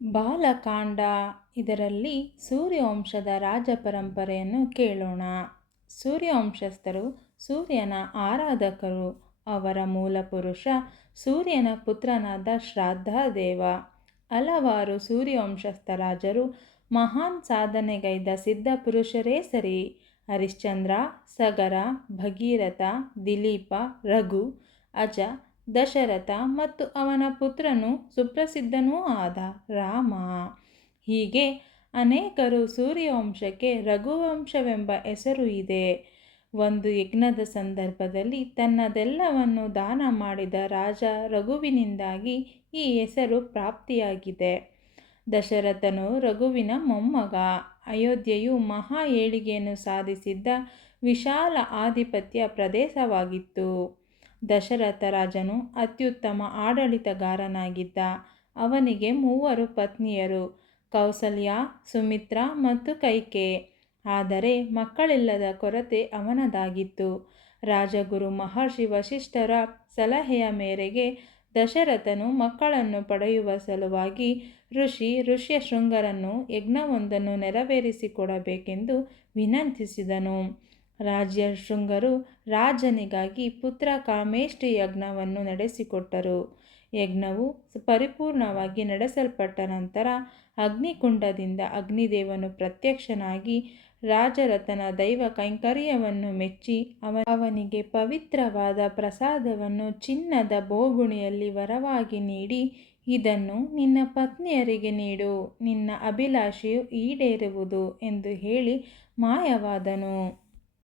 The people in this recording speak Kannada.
ಬಾಲಕಾಂಡ. ಇದರಲ್ಲಿ ಸೂರ್ಯವಂಶದ ರಾಜ ಪರಂಪರೆಯನ್ನು ಕೇಳೋಣ. ಸೂರ್ಯವಂಶಸ್ಥರು ಸೂರ್ಯನ ಆರಾಧಕರು. ಅವರ ಮೂಲ ಪುರುಷ ಸೂರ್ಯನ ಪುತ್ರನಾದ ಶ್ರಾದ್ದದೇವ. ಹಲವಾರು ಸೂರ್ಯವಂಶಸ್ಥ ರಾಜರು ಮಹಾನ್ ಸಾಧನೆಗೈದ ಸಿದ್ಧ ಪುರುಷರೇ ಸರಿ. ಹರಿಶ್ಚಂದ್ರ, ಸಗರ, ಭಗೀರಥ, ದಿಲೀಪ, ರಘು, ಅಜ, ದಶರಥ ಮತ್ತು ಅವನ ಪುತ್ರನು ಸುಪ್ರಸಿದ್ಧನೂ ಆದ ರಾಮ. ಹೀಗೆ ಅನೇಕರು ಸೂರ್ಯವಂಶಕ್ಕೆ ರಘುವಂಶವೆಂಬ ಹೆಸರು ಇದೆ. ಒಂದು ಯಜ್ಞದ ಸಂದರ್ಭದಲ್ಲಿ ತನ್ನದೆಲ್ಲವನ್ನು ದಾನ ಮಾಡಿದ ರಾಜ ರಘುವಿನಿಂದಾಗಿ ಈ ಹೆಸರು ಪ್ರಾಪ್ತಿಯಾಗಿದೆ. ದಶರಥನು ರಘುವಿನ ಮೊಮ್ಮಗ. ಅಯೋಧ್ಯೆಯು ಮಹಾ ಏಳಿಗೆಯನ್ನು ಸಾಧಿಸಿದ್ದ ವಿಶಾಲ ಆಧಿಪತ್ಯ ಪ್ರದೇಶವಾಗಿತ್ತು. ದಶರಥ ರಾಜನು ಅತ್ಯುತ್ತಮ ಆಡಳಿತಗಾರನಾಗಿದ್ದ. ಅವನಿಗೆ 3 ಪತ್ನಿಯರು, ಕೌಸಲ್ಯ, ಸುಮಿತ್ರ ಮತ್ತು ಕೈಕೇಯಿ. ಆದರೆ ಮಕ್ಕಳಿಲ್ಲದ ಕೊರತೆ ಅವನದಾಗಿತ್ತು. ರಾಜಗುರು ಮಹರ್ಷಿ ವಸಿಷ್ಠರ ಸಲಹೆಯ ಮೇರೆಗೆ ದಶರಥನು ಮಕ್ಕಳನ್ನು ಪಡೆಯುವ ಸಲುವಾಗಿ ಋಷ್ಯಶೃಂಗರನ್ನು ಯಜ್ಞವೊಂದನ್ನು ನೆರವೇರಿಸಿಕೊಡಬೇಕೆಂದು ವಿನಂತಿಸಿದನು. ಋಷ್ಯಶೃಂಗರು ರಾಜನಿಗಾಗಿ ಪುತ್ರ ಕಾಮೇಷ್ಟಿ ಯಜ್ಞವನ್ನು ನಡೆಸಿಕೊಟ್ಟರು. ಯಜ್ಞವು ಪರಿಪೂರ್ಣವಾಗಿ ನಡೆಸಲ್ಪಟ್ಟ ನಂತರ ಅಗ್ನಿಕುಂಡದಿಂದ ಅಗ್ನಿದೇವನು ಪ್ರತ್ಯಕ್ಷನಾಗಿ ರಾಜರಥನ ದೈವ ಕೈಂಕರ್ಯವನ್ನು ಮೆಚ್ಚಿ ಅವನಿಗೆ ಪವಿತ್ರವಾದ ಪ್ರಸಾದವನ್ನು ಚಿನ್ನದ ಬೋಗುಣಿಯಲ್ಲಿ ವರವಾಗಿ ನೀಡಿ, ಇದನ್ನು ನಿನ್ನ ಪತ್ನಿಯರಿಗೆ ನೀಡು, ನಿನ್ನ ಅಭಿಲಾಷೆಯು ಈಡೇರುವುದು ಎಂದು ಹೇಳಿ ಮಾಯವಾದನು.